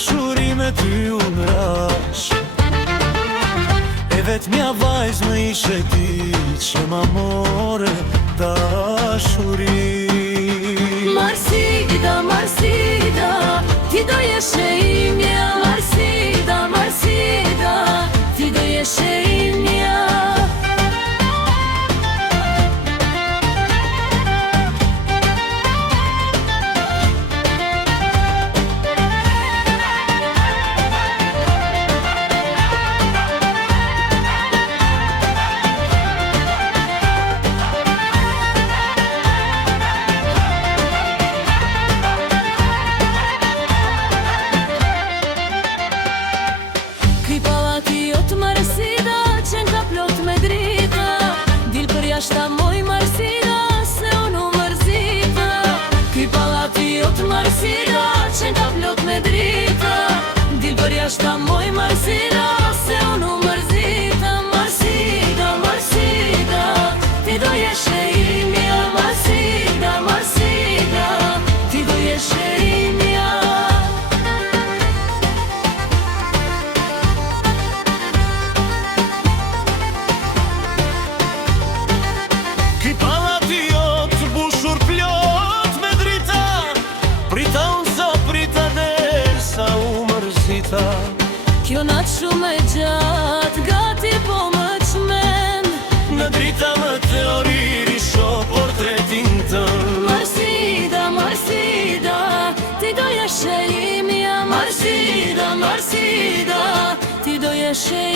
dashuri me ty unë rash. E vetmja vajz më ishe ti që ma more dashuri. Marsida, Marsida, ti do jesh e imja. Marsida, Marsida, ti do jesh e imja. Shta moj Marsida, se unë u mërzita. Ky pallati jot Marsida, qen ka plot me drita. Dil për jashta moj Marsida, se unë u mërzita. Marsida, Marsida, ti do jesh e imja. Marsida, Marsida, ti do jesh e imja. Ky pallati jot bushur plot me drita. Prita unë sa prita derisa u mërzita. Kjo nat shumë e gjatë, gati po më çmen. Në drita më teori risho portretin tën. Marsida, Marsida, ti do jesh e imja. Marsida, Marsida, ti do jesh e